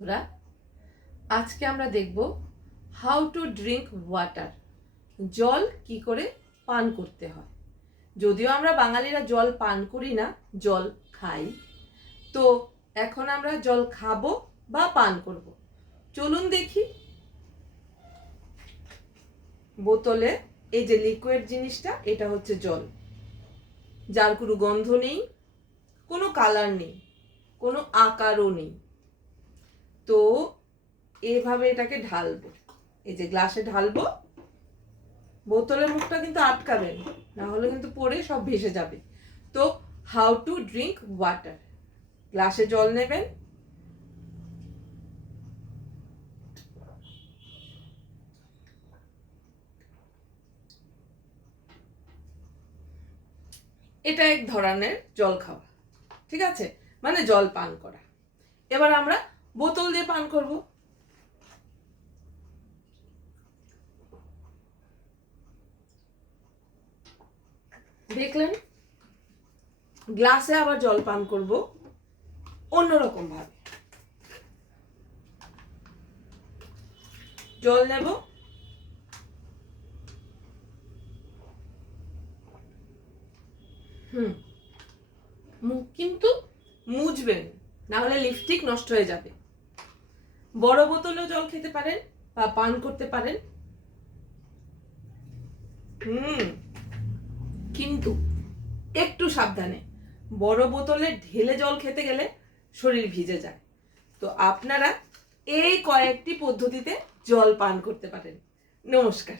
বন্ধুরা, আজকে আমরা দেখব হাউ টু ড্রিঙ্ক ওয়াটার। জল কি করে পান করতে হয়। যদিও আমরা বাঙালিরা জল পান করি না, জল খাই। তো এখন আমরা জল খাবো বা পান করব। চলুন দেখি। বোতলে এই যে লিকুইড জিনিসটা, এটা হচ্ছে জল, যার কোনো গন্ধ নেই, কোনো কালার নেই, কোনো আকারও নেই। তো এভাবে এটাকে ঢালবো, এই যে গ্লাসে ঢালবো। বোতলের মুখটা কিন্তু আটকাবেন, না হলে কিন্তু পড়ে সব ভেসে যাবে। তো হাউ টু ড্রিঙ্ক ওয়াটার। গ্লাসে জল নেবেন, এটা এক ধরনের জল খাওয়া, ঠিক আছে, মানে জল পান করা। এবার আমরা বোতল দিয়ে পান করব। দেখলেন, গ্লাসে আবার জল পান করব অন্যরকম ভাবে। জল নেব, মুখ কিন্তু মুছবেন, না হলে লিপস্টিক নষ্ট হয়ে যাবে। বড় বোতলেও জল খেতে পারেন বা পান করতে পারেন। কিন্তু একটু সাবধানে, বড় বোতলে ঢেলে জল খেতে গেলে শরীর ভিজে যায়। তো আপনারা এই কয়েকটি পদ্ধতিতে জল পান করতে পারেন। নমস্কার।